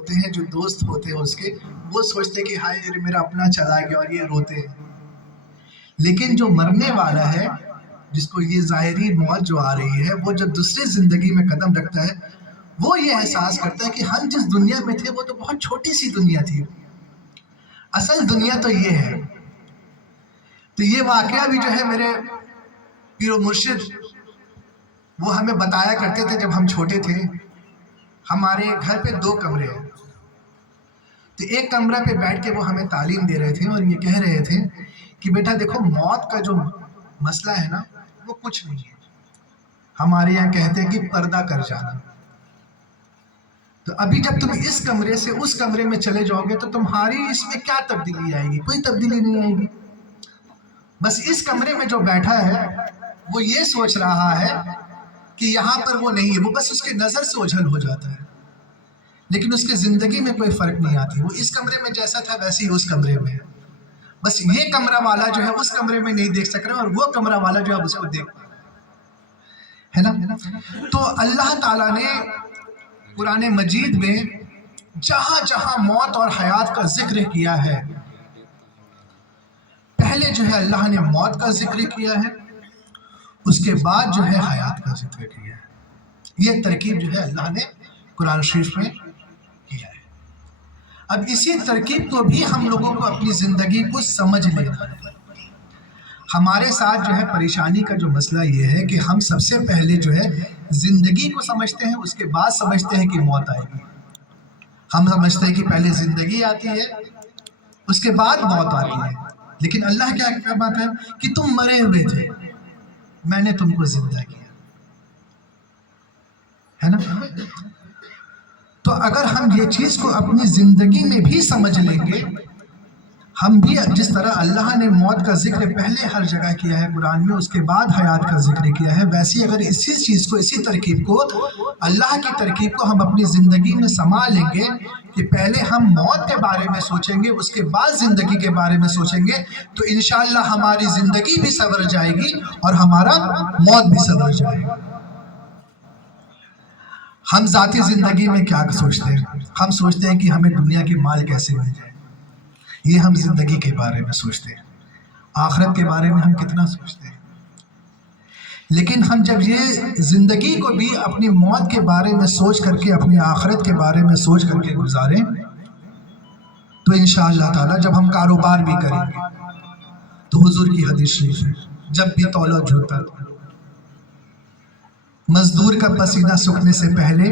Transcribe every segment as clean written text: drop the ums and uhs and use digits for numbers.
ہوتے ہیں جو دوست ہوتے ہیں اس کے، وہ سوچتے ہیں کہ ہائے یہ میرا اپنا چلا گیا، اور یہ روتے ہیں. لیکن جو مرنے والا ہے، جس کو یہ ظاہری موت جو آ رہی ہے، وہ جب دوسری زندگی میں قدم رکھتا ہے، وہ یہ احساس کرتا ہے کہ ہم جس دنیا میں تھے وہ تو بہت چھوٹی سی دنیا تھی، اصل دنیا تو یہ ہے. تو یہ واقعہ بھی جو ہے میرے پیر و مرشد وہ ہمیں بتایا کرتے تھے. جب ہم چھوٹے تھے ہمارے گھر پہ 2 کمرے ہیں، تو ایک کمرہ پہ بیٹھ کے وہ ہمیں تعلیم دے رہے تھے اور یہ کہہ رہے تھے کہ بیٹا دیکھو، موت کا جو مسئلہ ہے نا وہ کچھ نہیں ہے. ہمارے یہاں کہتے ہیں کہ پردہ کر جانا. تو ابھی جب تم اس کمرے سے اس کمرے میں چلے جاؤ گے تو تمہاری اس میں کیا تبدیلی آئے گی؟ کوئی تبدیلی نہیں آئے گی. بس اس کمرے میں جو بیٹھا ہے وہ یہ سوچ رہا ہے کہ یہاں پر وہ نہیں ہے، وہ بس اس کے نظر سے اوجھل ہو جاتا ہے، لیکن اس کے زندگی میں کوئی فرق نہیں آتی. وہ اس کمرے میں جیسا تھا ویسے ہی اس کمرے میں ہے. بس یہ کمرہ والا جو ہے اس کمرے میں نہیں دیکھ سک رہا، اور وہ کمرہ والا جو ہے اس کو دیکھ ہے نا. تو اللہ تعالیٰ نے قرآن مجید میں جہاں جہاں موت اور حیات کا ذکر کیا ہے، پہلے جو ہے اللہ نے موت کا ذکر کیا ہے، اس کے بعد جو ہے حیات کا ذکر کیا ہے. یہ ترکیب جو ہے اللہ نے قرآن شریف میں کیا ہے. اب اسی ترکیب کو بھی ہم لوگوں کو اپنی زندگی کو سمجھ لینا ہے. ہمارے ساتھ جو ہے پریشانی کا جو مسئلہ یہ ہے کہ ہم سب سے پہلے جو ہے زندگی کو سمجھتے ہیں، اس کے بعد سمجھتے ہیں کہ موت آئے گی. ہم سمجھتے ہیں کہ پہلے زندگی آتی ہے اس کے بعد موت آتی ہے، لیکن اللہ کیا فرماتا ہے کہ تم مرے ہوئے تھے، میں نے تم کو زندہ کیا ہے نا. تو اگر ہم یہ چیز کو اپنی زندگی میں بھی سمجھ لیں گے، ہم بھی جس طرح اللہ نے موت کا ذکر پہلے ہر جگہ کیا ہے قرآن میں، اس کے بعد حیات کا ذکر کیا ہے، ویسے اگر اسی چیز کو، اسی ترکیب کو، اللہ کی ترکیب کو ہم اپنی زندگی میں سما لیں گے کہ پہلے ہم موت کے بارے میں سوچیں گے، اس کے بعد زندگی کے بارے میں سوچیں گے، تو انشاءاللہ ہماری زندگی بھی سنور جائے گی اور ہمارا موت بھی سنور جائے گا. ہم ذاتی زندگی میں کیا سوچتے ہیں؟ ہم سوچتے ہیں کہ ہمیں دنیا کی مال کیسے مل جائے، یہ ہم زندگی کے بارے میں سوچتے ہیں. آخرت کے بارے میں ہم کتنا سوچتے ہیں. لیکن ہم جب یہ زندگی کو بھی اپنی موت کے بارے میں سوچ کر کے، اپنی آخرت کے بارے میں سوچ کر کے گزاریں، تو انشاءاللہ تعالی جب ہم کاروبار بھی کریں گے تو حضور کی حدیث شریف ہے، جب بھی تولا جھوٹا، مزدور کا پسینہ سوکھنے سے پہلے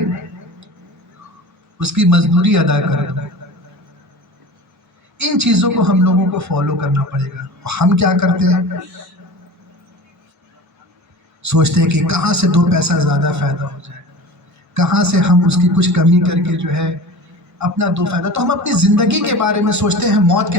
اس کی مزدوری ادا کریں. ان چیزوں کو ہم لوگوں کو فالو کرنا پڑے گا. ہم کیا کرتے ہیں؟ سوچتے ہیں کہ کہاں سے 2 پیسہ زیادہ فائدہ ہو جائے، کہاں سے ہم اس کی کچھ کمی کر کے جو ہے اپنا 2 فائدہ. تو ہم اپنی زندگی کے بارے میں سوچتے ہیں، موت کے